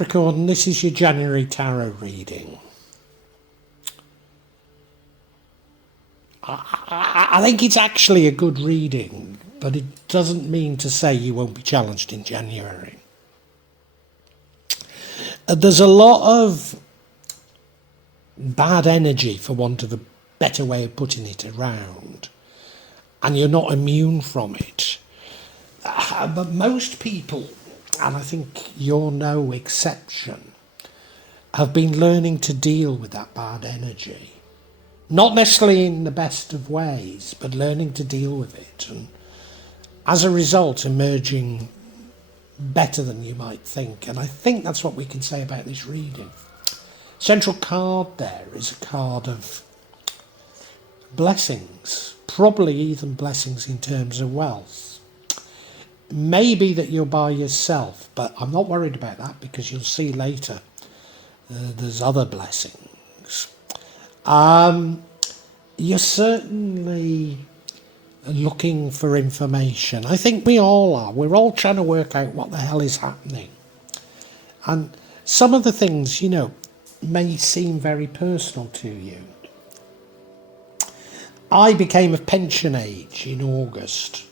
Capricorn, this is your January tarot reading. I think it's actually a good reading, but it doesn't mean to say you won't be challenged in January. There's a lot of bad energy, for want of a better way of putting it, around, and you're not immune from it. But most people, and I think you're no exception, have been learning to deal with that bad energy. Not necessarily in the best of ways, but learning to deal with it, and as a result emerging better than you might think. And I think that's what we can say about this reading. Central card there is a card of blessings, probably even blessings in terms of wealth. Maybe that you're by yourself, but I'm not worried about that, because you'll see later there's other blessings. You're certainly looking for information. I think we all are. We're all trying to work out what the hell is happening. And some of the things, may seem very personal to you. I became of pension age in August,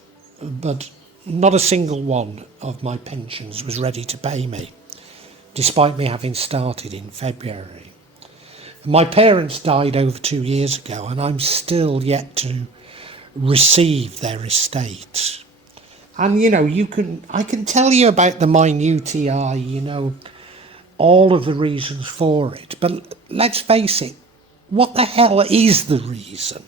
but not a single one of my pensions was ready to pay me, despite me having started in February. My parents died over 2 years ago, and I'm still yet to receive their estate. And I can tell you about the minutiae, all of the reasons for it, but let's face it, what the hell is the reason?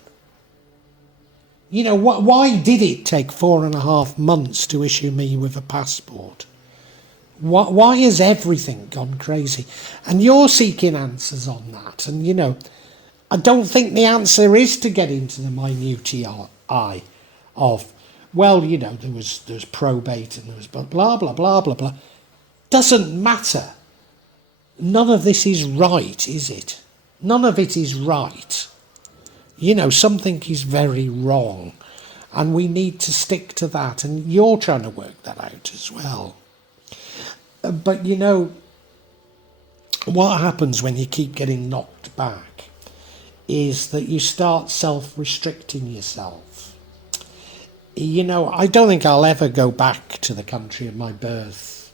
Why did it take 4.5 months to issue me with a passport? Why has everything gone crazy? And you're seeking answers on that. And, I don't think the answer is to get into the minutiae of, there's probate and there was blah, blah, blah, blah, blah, blah. Doesn't matter. None of this is right, is it? None of it is right. Something is very wrong, and we need to stick to that, and you're trying to work that out as well. But what happens when you keep getting knocked back is that you start self-restricting yourself. I don't think I'll ever go back to the country of my birth,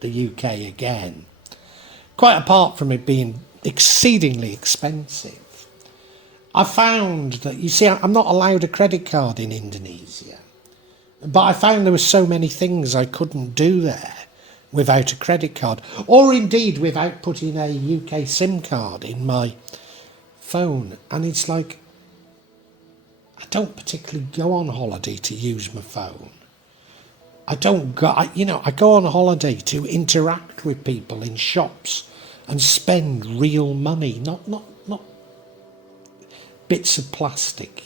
the UK, again. Quite apart from it being exceedingly expensive. I found that, I'm not allowed a credit card in Indonesia, but I found there were so many things I couldn't do there without a credit card, or indeed without putting a UK SIM card in my phone. And it's like, I don't particularly go on holiday to use my phone. I go on holiday to interact with people in shops and spend real money, not bits of plastic,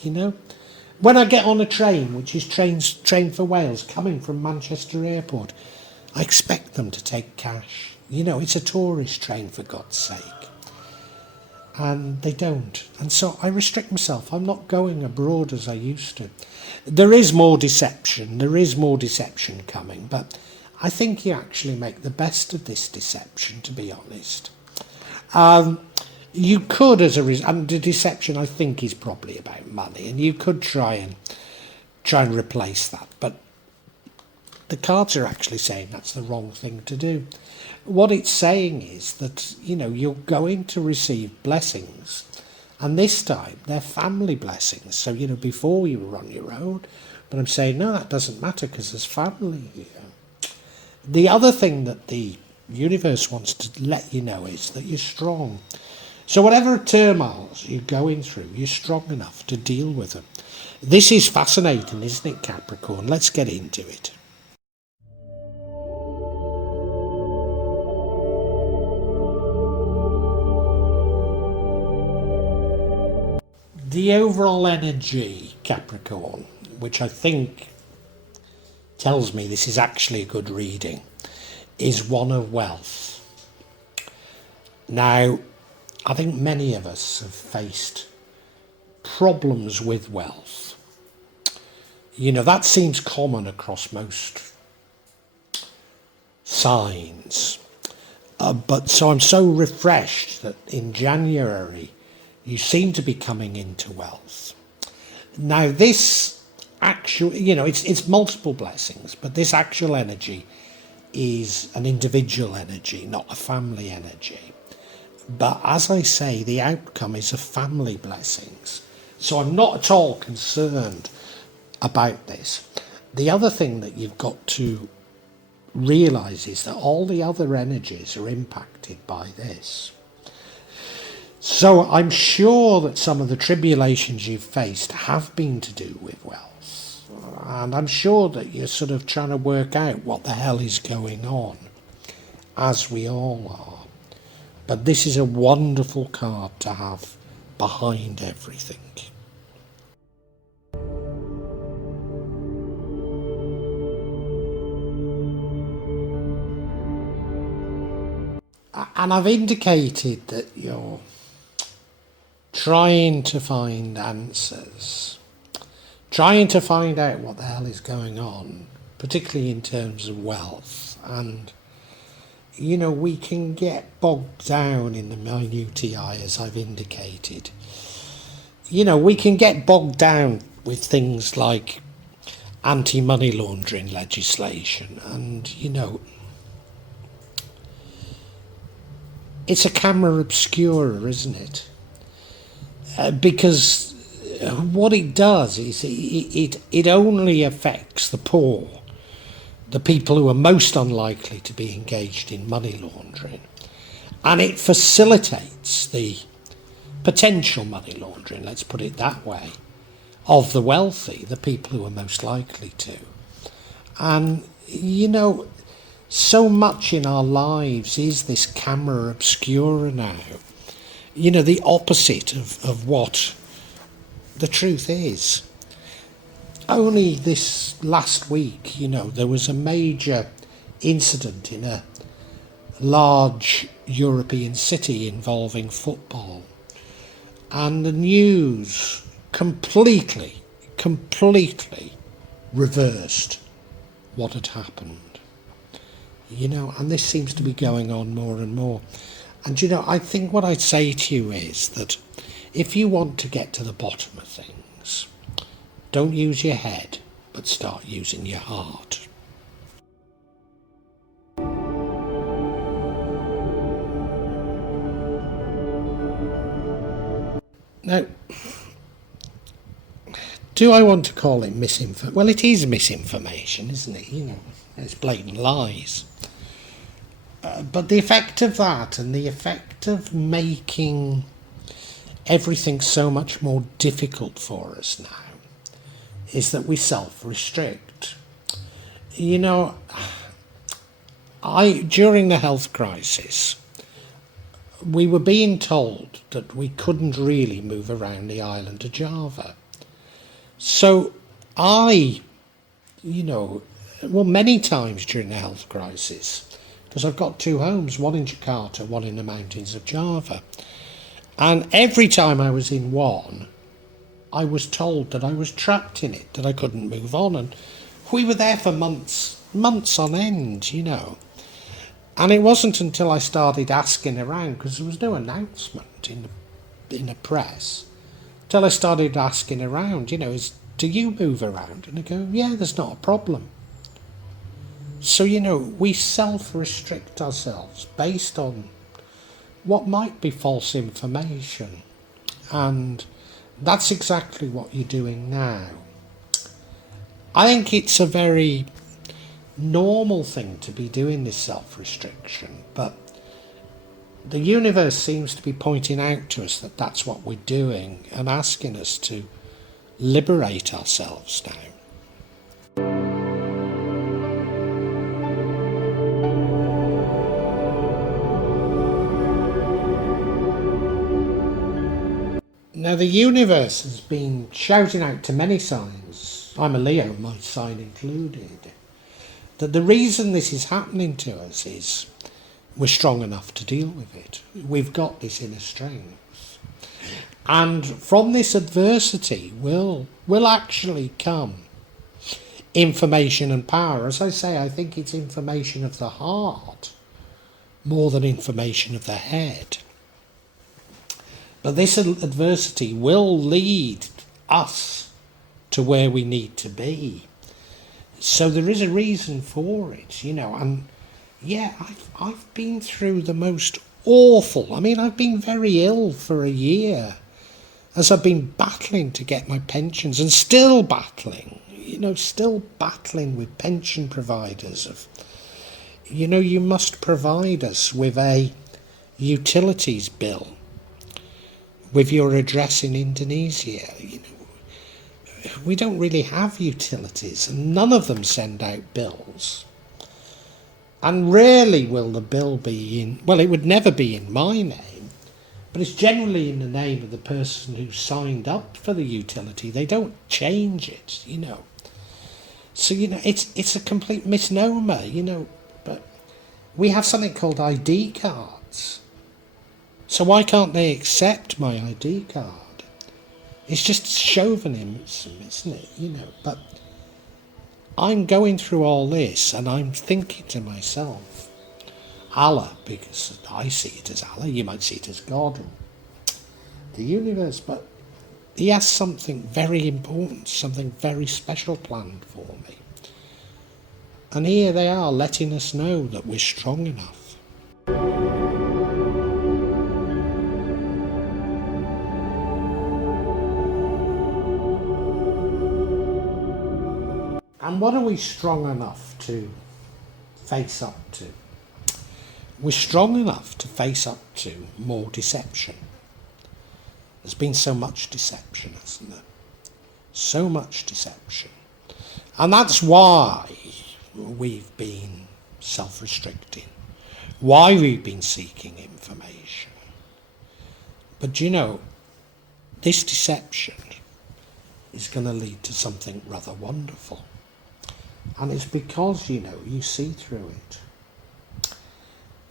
When I get on a train, which is train for Wales, coming from Manchester Airport, I expect them to take cash. It's a tourist train, for God's sake. And they don't. And so I restrict myself. I'm not going abroad as I used to. There is more deception. There is more deception coming. But I think you actually make the best of this deception, to be honest. You could, and the deception, I think, is probably about money, and you could try and replace that, but the cards are actually saying that's the wrong thing to do. What it's saying is that, you're going to receive blessings, and this time they're family blessings. So, before you were on your own, but I'm saying, no, that doesn't matter, because there's family here. The other thing that the universe wants to let you know is that you're strong. So whatever turmoils you're going through, you're strong enough to deal with them. This is fascinating, isn't it, Capricorn? Let's get into it. The overall energy, Capricorn, which I think tells me this is actually a good reading, is one of wealth. Now, I think many of us have faced problems with wealth. That seems common across most signs. But so I'm so refreshed that in January you seem to be coming into wealth. Now this actual, it's multiple blessings, but this actual energy is an individual energy, not a family energy. But as I say, the outcome is a family blessings. So I'm not at all concerned about this. The other thing that you've got to realise is that all the other energies are impacted by this. So I'm sure that some of the tribulations you've faced have been to do with wealth. And I'm sure that you're sort of trying to work out what the hell is going on, as we all are. But this is a wonderful card to have behind everything. And I've indicated that you're trying to find answers, trying to find out what the hell is going on, particularly in terms of wealth. And, we can get bogged down in the minutiae, as I've indicated. We can get bogged down with things like anti-money laundering legislation and, it's a camera obscura, isn't it? Because what it does is it only affects the poor, the people who are most unlikely to be engaged in money laundering, and it facilitates the potential money laundering, let's put it that way, of the wealthy, the people who are most likely to. And, so much in our lives is this camera obscura now. The opposite of what the truth is. Only this last week, there was a major incident in a large European city involving football. And the news completely reversed what had happened. And this seems to be going on more and more. And, I think what I'd say to you is that if you want to get to the bottom of things, don't use your head, but start using your heart. Now, do I want to call it misinformation? Well, it is misinformation, isn't it? It's blatant lies. But the effect of that and the effect of making everything so much more difficult for us now is that we self-restrict. During the health crisis, we were being told that we couldn't really move around the island of Java. So many times during the health crisis, because I've got two homes, one in Jakarta, one in the mountains of Java. And every time I was in one, I was told that I was trapped in it, that I couldn't move on. And we were there for months on end, And it wasn't until I started asking around, because there was no announcement in the press, till I started asking around, do you move around? And they go, yeah, there's not a problem. So, we self-restrict ourselves based on what might be false information. And that's exactly what you're doing now. I think it's a very normal thing to be doing this self-restriction, but the universe seems to be pointing out to us that that's what we're doing and asking us to liberate ourselves now. Now the universe has been shouting out to many signs, I'm a Leo, my sign included, that the reason this is happening to us is we're strong enough to deal with it. We've got this inner strength. And from this adversity will actually come information and power. As I say, I think it's information of the heart more than information of the head. But this adversity will lead us to where we need to be. So there is a reason for it, and yeah, I've been through the most awful. I've been very ill for a year as I've been battling to get my pensions, and still battling with pension providers of, you must provide us with a utilities bill with your address in Indonesia. We don't really have utilities, and none of them send out bills. And rarely will the bill be it would never be in my name, but it's generally in the name of the person who signed up for the utility. They don't change it, So, it's a complete misnomer, but we have something called ID cards. So why can't they accept my ID card? It's just chauvinism, isn't it? But I'm going through all this and I'm thinking to myself, Allah, because I see it as Allah, you might see it as God or the universe, but he has something very important, something very special planned for me. And here they are letting us know that we're strong enough. And what are we strong enough to face up to? We're strong enough to face up to more deception. There's been so much deception, hasn't there? So much deception. And that's why we've been self-restricting, why we've been seeking information. But this deception is going to lead to something rather wonderful. And it's because, you see through it.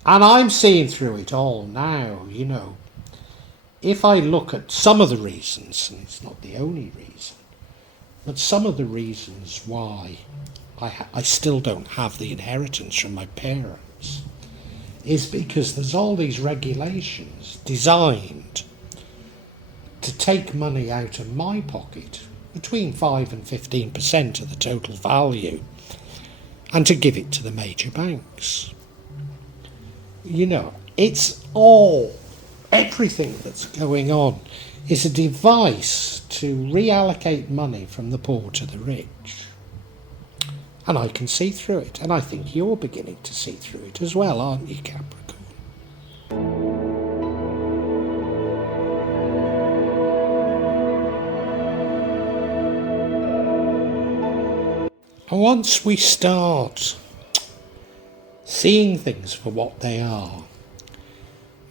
And I'm seeing through it all now, If I look at some of the reasons, and it's not the only reason, but some of the reasons why I still don't have the inheritance from my parents is because there's all these regulations designed to take money out of my pocket, between 5 and 15% of the total value, and to give it to the major banks. It's everything that's going on is a device to reallocate money from the poor to the rich. And I can see through it, and I think you're beginning to see through it as well, aren't you, Capricorn? And once we start seeing things for what they are,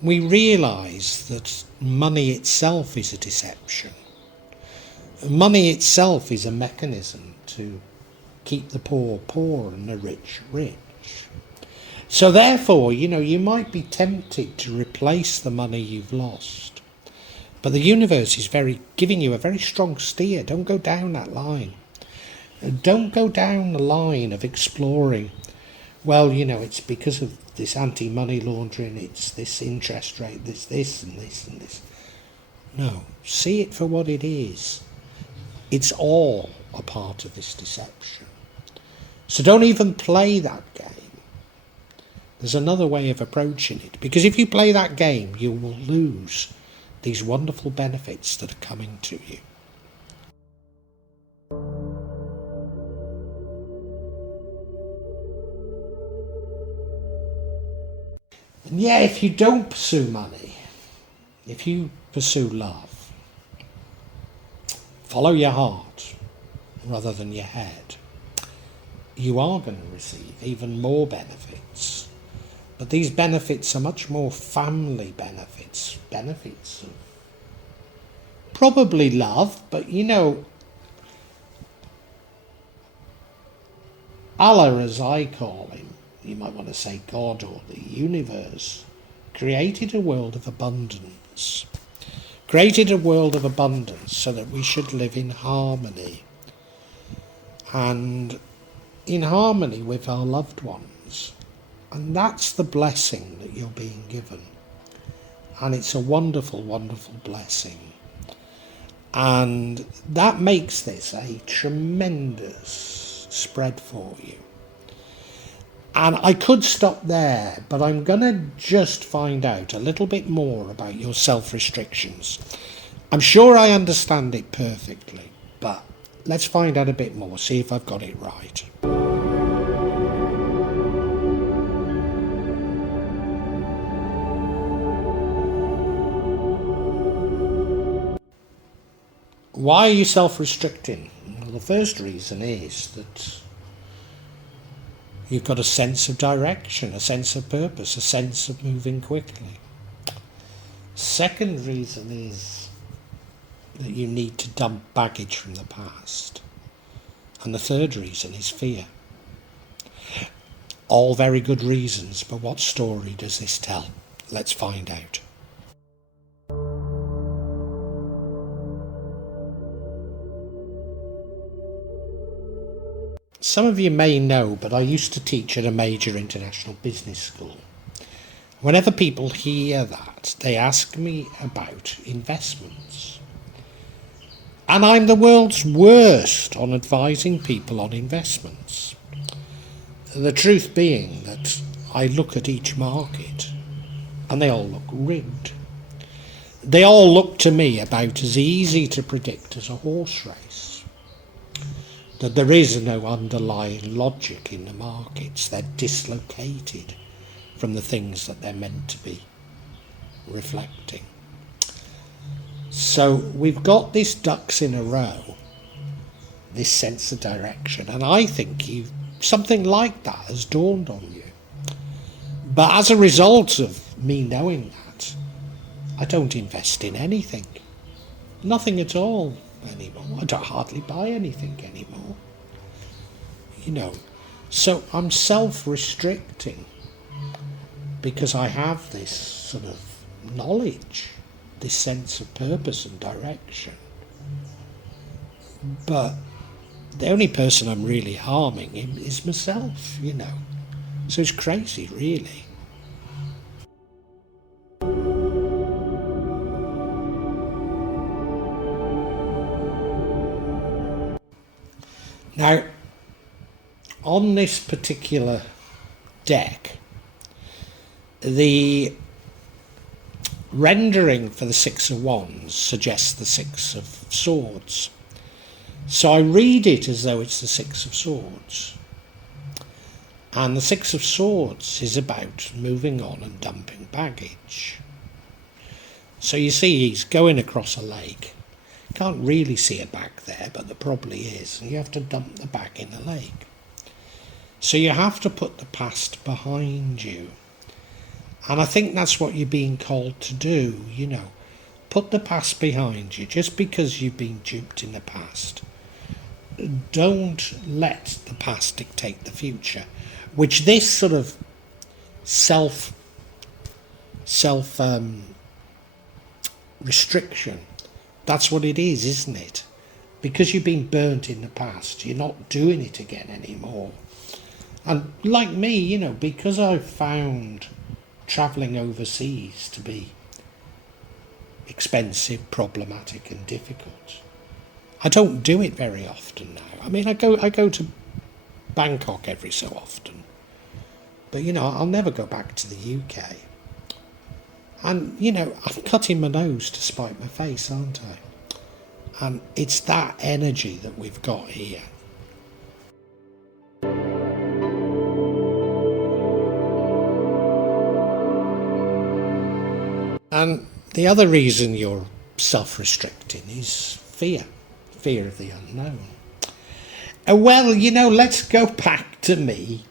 we realise that money itself is a deception. Money itself is a mechanism to keep the poor poor and the rich rich. So therefore, you might be tempted to replace the money you've lost. But the universe is giving you a very strong steer. Don't go down that line. Don't go down the line of exploring, it's because of this anti-money laundering, it's this interest rate, this and this and this. No, see it for what it is. It's all a part of this deception. So don't even play that game. There's another way of approaching it, because if you play that game, you will lose these wonderful benefits that are coming to you. And yeah, if you don't pursue money, if you pursue love, follow your heart rather than your head, you are going to receive even more benefits. But these benefits are much more family benefits of probably love, but Allah, as I call him, you might want to say God or the universe, created a world of abundance. Created a world of abundance so that we should live in harmony. And in harmony with our loved ones. And that's the blessing that you're being given. And it's a wonderful, wonderful blessing. And that makes this a tremendous spread for you. And I could stop there, but I'm going to just find out a little bit more about your self-restrictions. I'm sure I understand it perfectly, but let's find out a bit more, see if I've got it right. Why are you self-restricting? Well, the first reason is that you've got a sense of direction, a sense of purpose, a sense of moving quickly. Second reason is that you need to dump baggage from the past. And the third reason is fear. All very good reasons, but what story does this tell? Let's find out. Some of you may know, but I used to teach at a major international business school. Whenever people hear that, they ask me about investments. And I'm the world's worst on advising people on investments. The truth being that I look at each market and they all look rigged. They all look to me about as easy to predict as a horse race. That there is no underlying logic in the markets. They're dislocated from the things that they're meant to be reflecting. So we've got this ducks in a row, this sense of direction, and I think something like that has dawned on you. But as a result of me knowing that, I don't invest in anything. Nothing at all anymore. I don't hardly buy anything anymore. So I'm self-restricting because I have this sort of knowledge, this sense of purpose and direction. But the only person I'm really harming is myself, So it's crazy, really. Now, on this particular deck, the rendering for the Six of Wands suggests the Six of Swords. So I read it as though it's the Six of Swords. And the Six of Swords is about moving on and dumping baggage. So you see he's going across a lake. Can't really see it back there, but there probably is. And you have to dump the bag in the lake. So you have to put the past behind you. And I think that's what you're being called to do, Put the past behind you just because you've been duped in the past. Don't let the past dictate the future, which this sort of self restriction, that's what it is, isn't it? Because you've been burnt in the past, you're not doing it again anymore. And like me, because I've found travelling overseas to be expensive, problematic and difficult, I don't do it very often now. I mean, I go to Bangkok every so often, but I'll never go back to the UK. And I'm cutting my nose to spite my face, aren't I? And it's that energy that we've got here. And the other reason you're self-restricting is fear of the unknown. Well, let's go back to me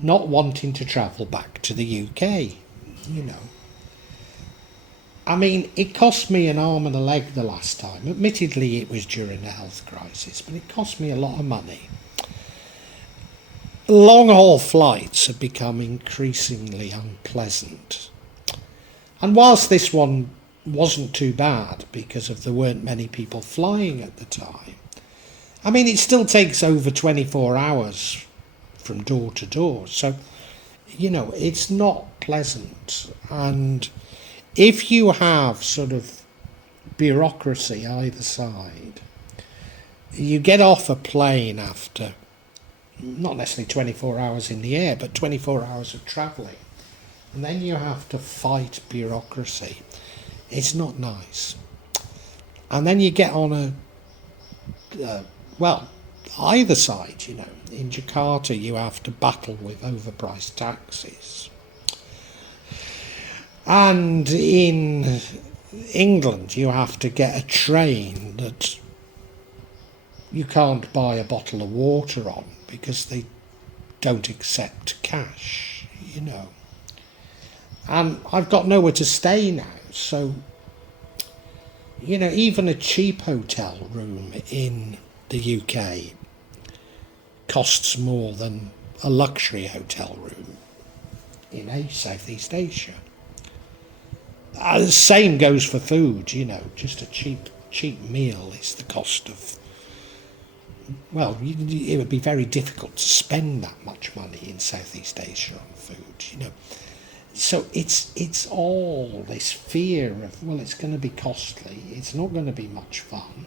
not wanting to travel back to the UK, I mean, it cost me an arm and a leg the last time. Admittedly, it was during the health crisis, but it cost me a lot of money. Long-haul flights have become increasingly unpleasant. And whilst this one wasn't too bad because there weren't many people flying at the time, I mean, it still takes over 24 hours from door to door. So it's not pleasant. And if you have sort of bureaucracy either side, you get off a plane after not necessarily 24 hours in the air, but 24 hours of travelling, and then you have to fight bureaucracy. It's not nice. And then you get on either side, In Jakarta, you have to battle with overpriced taxis. And in England, you have to get a train that you can't buy a bottle of water on because they don't accept cash, And I've got nowhere to stay now, so, even a cheap hotel room in the UK costs more than a luxury hotel room in Southeast Asia. The same goes for food, just a cheap meal is the cost of, it would be very difficult to spend that much money in Southeast Asia on food, So it's all this fear of, it's going to be costly, it's not going to be much fun,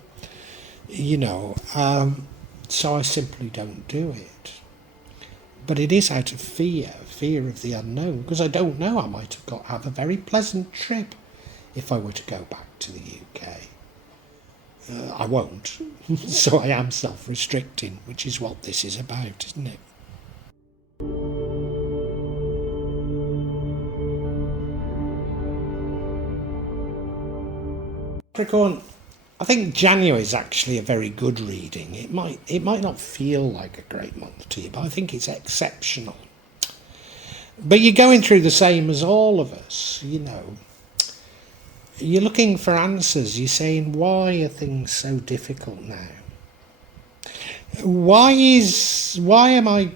so I simply don't do it. But it is out of fear of the unknown, because I don't know, I might have a very pleasant trip if I were to go back to the UK. I won't, so I am self-restricting, which is what this is about, isn't it? Capricorn, I think January is actually a very good reading. It might not feel like a great month to you, but I think it's exceptional. But you're going through the same as all of us, You're looking for answers. You're saying, why are things so difficult now? Why am I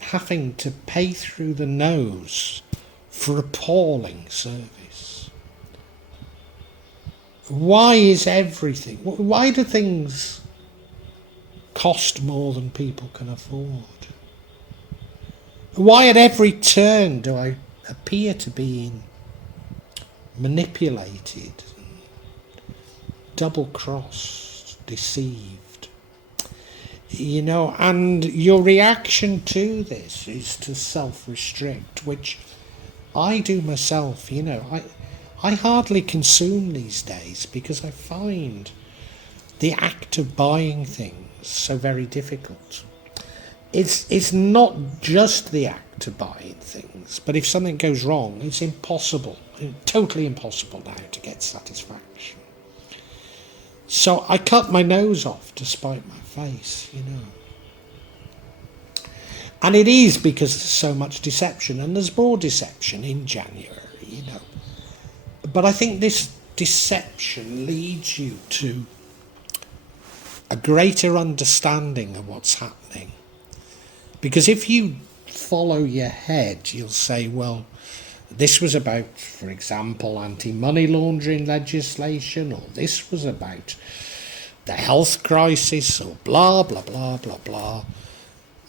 having to pay through the nose for appalling service? Why is everything? Why do things cost more than people can afford? Why at every turn do I appear to be manipulated, double-crossed, deceived? And your reaction to this is to self-restrict, which I do myself. I hardly consume these days because I find the act of buying things so very difficult. It's not just the act of buying things, but if something goes wrong, it's impossible, totally impossible now to get satisfaction. So I cut my nose off to spite my face, And it is because there's so much deception, and there's more deception in January, But I think this deception leads you to a greater understanding of what's happening. Because if you follow your head, you'll say, well, this was about, for example, anti-money laundering legislation, or this was about the health crisis, or blah, blah, blah, blah, blah.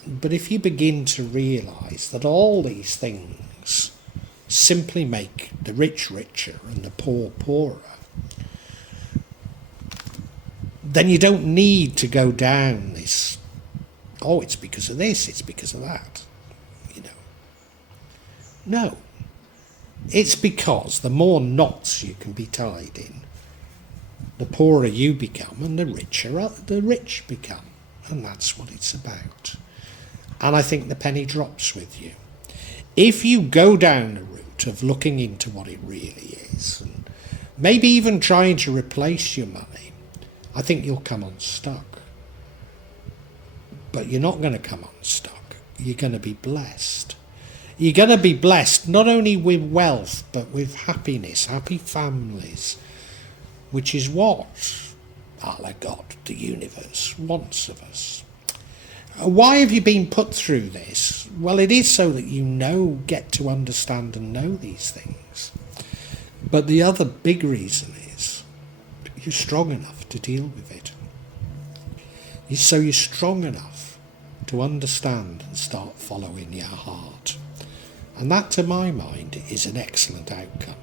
But if you begin to realise that all these things simply make the rich richer and the poor poorer, then you don't need to go down this, it's because of this, it's because of that, No. It's because the more knots you can be tied in, the poorer you become and the richer the rich become. And that's what it's about. And I think the penny drops with you. If you go down the route of looking into what it really is, and maybe even trying to replace your money, I think you'll come unstuck. But you're not going to come unstuck. You're going to be blessed. You're going to be blessed not only with wealth, but with happiness, happy families, which is what Allah, God, the universe, wants of us. Why have you been put through this? Well, it is so that you get to understand and know these things. But the other big reason is you're strong enough to deal with it. So you're strong enough to understand and start following your heart. And that, to my mind, is an excellent outcome.